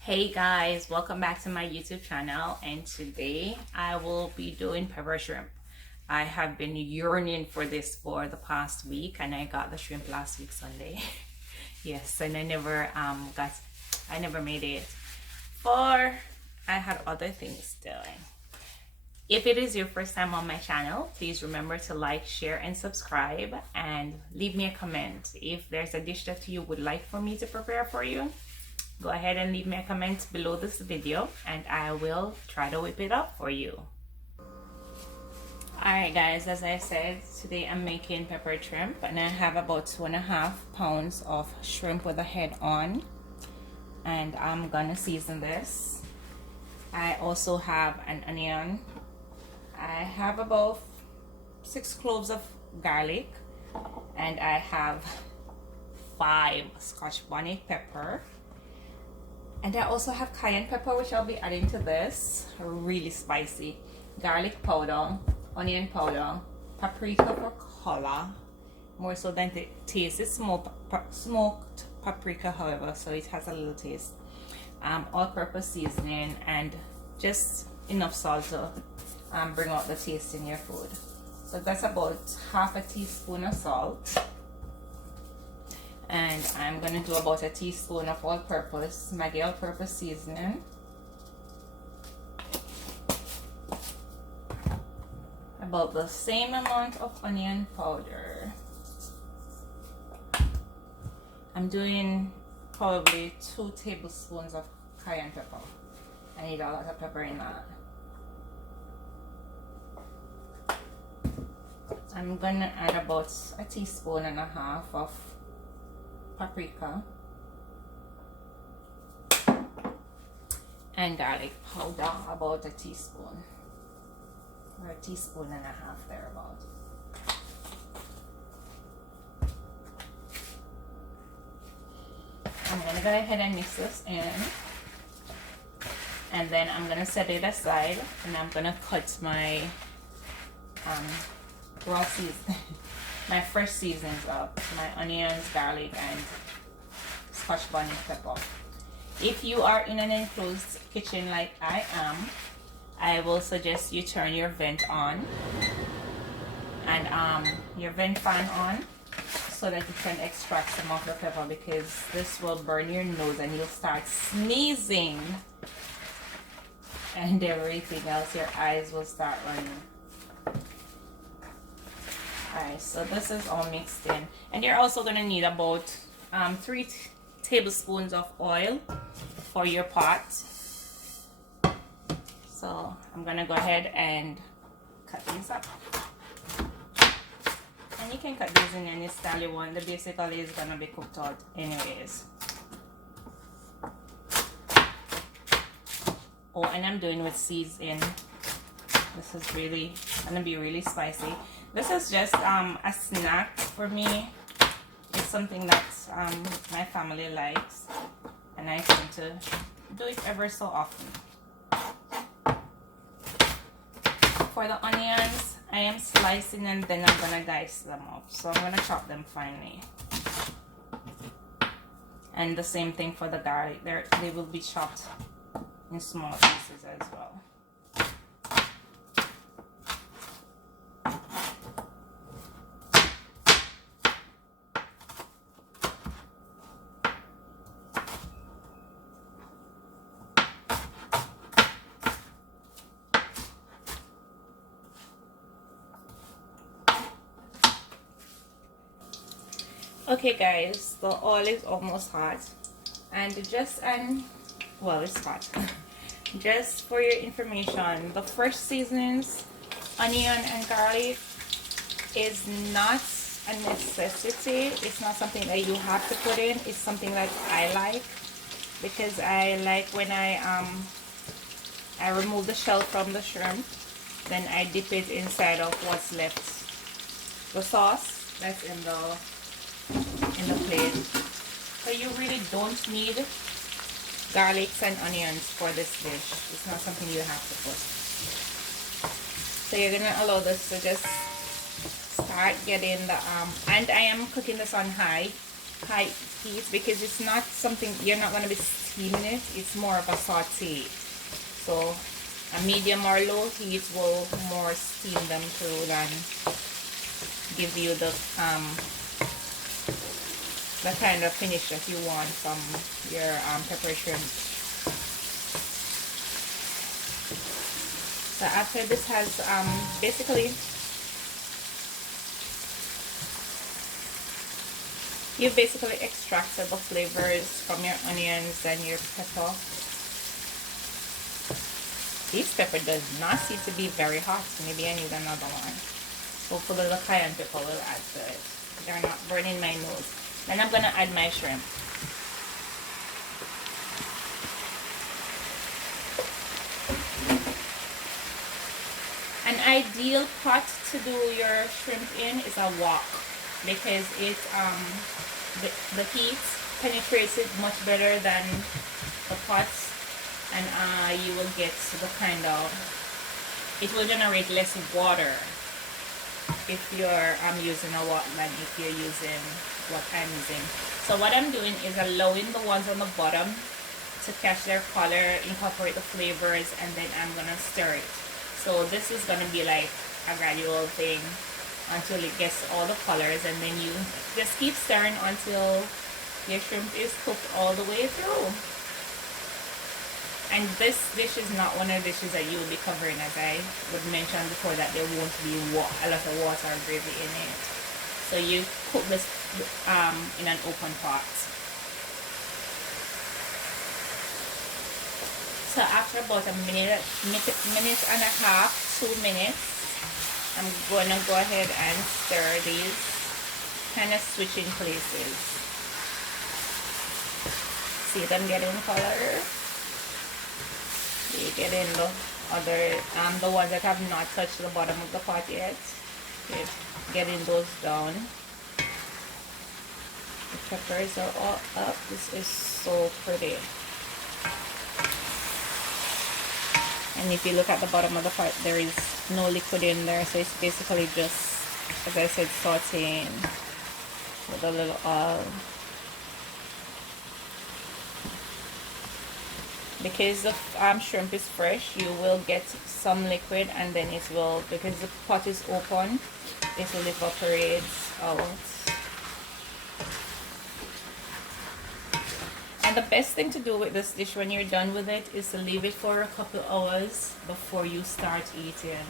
Hey guys, welcome back to my YouTube channel, and today I will be doing pepper shrimp. I have been yearning for this for the past week, and I got the shrimp last week Sunday. Yes, and I never made it for I had other things doing. If it is your first time on my channel, please remember to like, share, and subscribe, and leave me a comment. If there's a dish that you would like for me to prepare for you, go ahead and leave me a comment below this video and I will try to whip it up for you. Alright guys, as I said, today I'm making pepper shrimp, and I have about 2.5 pounds of shrimp with the head on, and I'm gonna season this. I also have an onion. I have about 6 cloves of garlic, and I have 5 scotch bonnet pepper. And I also have cayenne pepper, which I'll be adding to this. Really spicy. Garlic powder, onion powder, paprika for color, more so than the taste. It's smoked paprika, however, so it has a little taste. All-purpose seasoning, and just enough salt to bring out the taste in your food. So that's about half a teaspoon of salt. And I'm going to do about a teaspoon of all-purpose, Maggi all-purpose seasoning. About the same amount of onion powder. I'm doing probably 2 tablespoons of cayenne pepper. I need a lot of pepper in that. I'm going to add about a teaspoon and a half of paprika and garlic powder, about a teaspoon or a teaspoon and a half thereabout. I'm gonna go ahead and mix this in, and then I'm gonna set it aside, and I'm gonna cut my raw seasoning my fresh seasonings up, my onions, garlic, and scotch bonnet pepper. If you are in an enclosed kitchen like I am, I will suggest you turn your vent on and your vent fan on, so that you can extract some of the pepper, because this will burn your nose and you'll start sneezing and everything else. Your eyes will start running. Alright, so this is all mixed in, and you're also going to need about 3 tablespoons of oil for your pot. So I'm going to go ahead and cut these up, and you can cut these in any style you want. The basically is going to be cooked out anyways. Oh, and I'm doing with seeds in. This is really going to be really spicy. This is just a snack for me. It's something that my family likes, and I tend to do it ever so often. For the onions, I am slicing, and then I'm going to dice them up. So I'm going to chop them finely. And the same thing for the garlic. They will be chopped in small pieces as well. Okay guys, the oil is almost hot, and well, it's hot. Just for your information, the fresh seasonings, onion and garlic, is not a necessity. It's not something that you have to put in. It's something that I like, because I like when I remove the shell from the shrimp, then I dip it inside of what's left, the sauce that's in the plate. So you really don't need garlics and onions for this dish. It's not something you have to put. So you're gonna allow this to just start getting the and I am cooking this on high heat, because it's not something you're not gonna be steaming it, it's more of a saute. So a medium or low heat will more steam them through than give you the kind of finish that you want from your pepper shrimp. So after this has basically, you've basically extracted the flavors from your onions and your pepper. This pepper does not seem to be very hot, so maybe I need another one. Hopefully the cayenne pepper will add to it. They're not burning my nose. Then I'm gonna add my shrimp. An ideal pot to do your shrimp in is a wok, because it the heat penetrates it much better than the pots, and you will get the kind of, it will generate less water if you're using a wok than if you're using what I'm using. So what I'm doing is allowing the ones on the bottom to catch their color, incorporate the flavors, and then I'm gonna stir it. So this is gonna be like a gradual thing until it gets all the colors, and then you just keep stirring until your shrimp is cooked all the way through. And this dish is not one of the dishes that you will be covering, as I would mention before, that there won't be a lot of water or gravy in it. So you cook this in an open pot. So after about a minute and a half, 2 minutes, I'm going to go ahead and stir these, kind of switching places. See them getting color? You get in the other, the ones that have not touched the bottom of the pot yet. Getting those down. The peppers are all up. This is so pretty. And if you look at the bottom of the pot, there is no liquid in there, so it's basically just, as I said, sauteing with a little oil. Because the shrimp is fresh, you will get some liquid, and then it will, because the pot is open, it will evaporate out. And the best thing to do with this dish when you're done with it is to leave it for a couple hours before you start eating.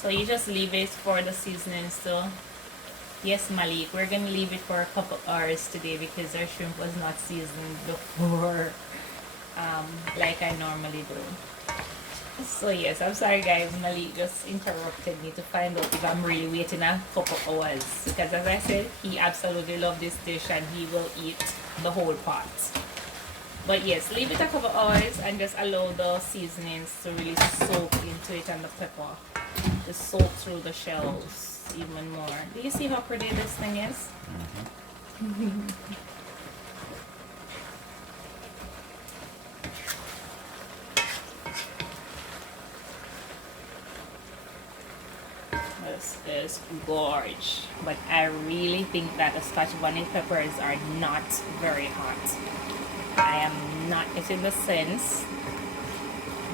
So you just leave it for the seasonings to, yes Malik, we're gonna leave it for a couple hours today because our shrimp was not seasoned before like I normally do. So yes, I'm sorry guys, Malik just interrupted me to find out if I'm really waiting a couple hours, because as I said, he absolutely loves this dish and he will eat the whole pot. But yes, leave it a couple hours and just allow the seasonings to really soak into it, and the pepper to soak through the shells even more. Do you see how pretty this thing is? Mm-hmm. This is gorge, but I really think that the Scotch bonnet peppers are not very hot. I am not getting the sense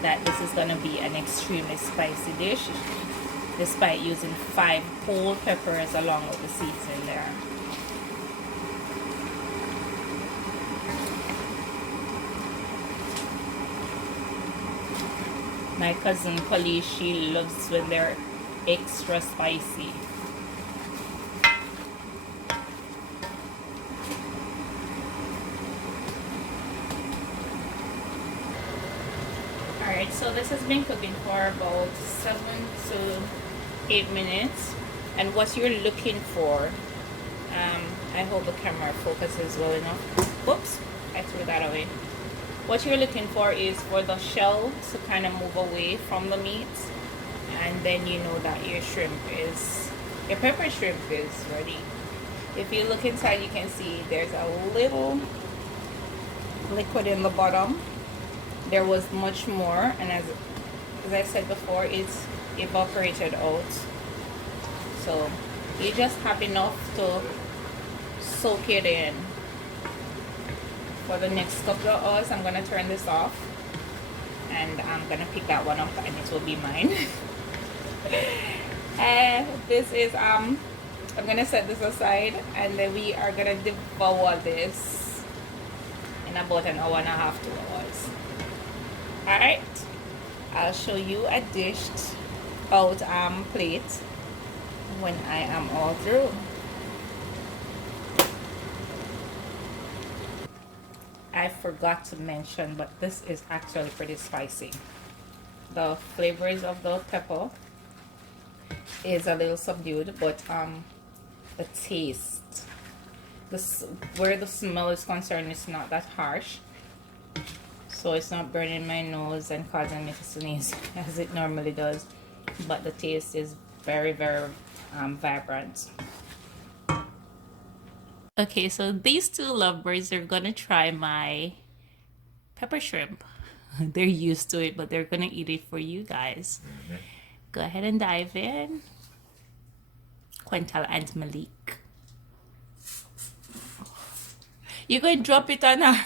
that this is going to be an extremely spicy dish, despite using 5 whole peppers along with the seeds in there. My cousin Polly, she loves when they're extra spicy. Alright, so this has been cooking for about 7 to 8 minutes, and what you're looking for, I hope the camera focuses well enough. Whoops, I threw that away. What you're looking for is for the shell to kind of move away from the meat, and then you know that your pepper shrimp is ready. If you look inside, you can see there's a little liquid in the bottom. There was much more, and as I said before, it's evaporated out. So you just have enough to soak it in. For the next couple of hours, I'm gonna turn this off, and I'm gonna pick that one up, and it will be mine. And this is I'm gonna set this aside, and then we are gonna devour this in about an hour and a half, 2 hours. All right, I'll show you a dished out plate when I am all through. I forgot to mention, but this is actually pretty spicy. The flavors of the pepper is a little subdued, but the taste, where the smell is concerned, is not that harsh, so it's not burning my nose and causing me to sneeze as it normally does, but the taste is very, very vibrant. Okay, so these two lovebirds are gonna try my pepper shrimp. They're used to it, but they're gonna eat it for you guys. Go ahead and dive in. Quental and Malik. You're going to drop it on her.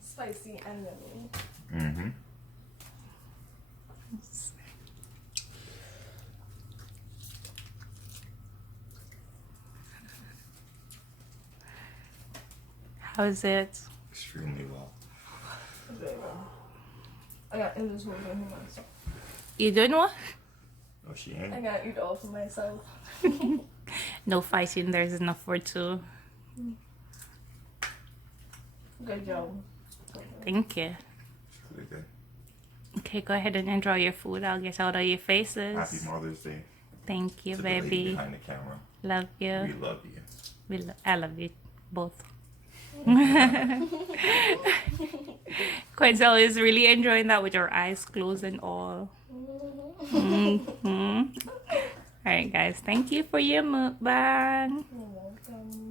Spicy and yummy. Mm-hmm. How is it? Extremely well. I got in this movie myself. You doing what? Oh, she ain't. I gotta eat all for myself. No fighting, there's enough for two. Good job. Thank you. It's really good. Okay, go ahead and enjoy your food. I'll get out of your faces. Happy Mother's Day. Thank you, To the lady baby. behind the camera. Love you. We love you. I love you both. Quenzel is really enjoying that with her eyes closed and all. Alright guys, thank you for your mukbang. You're welcome.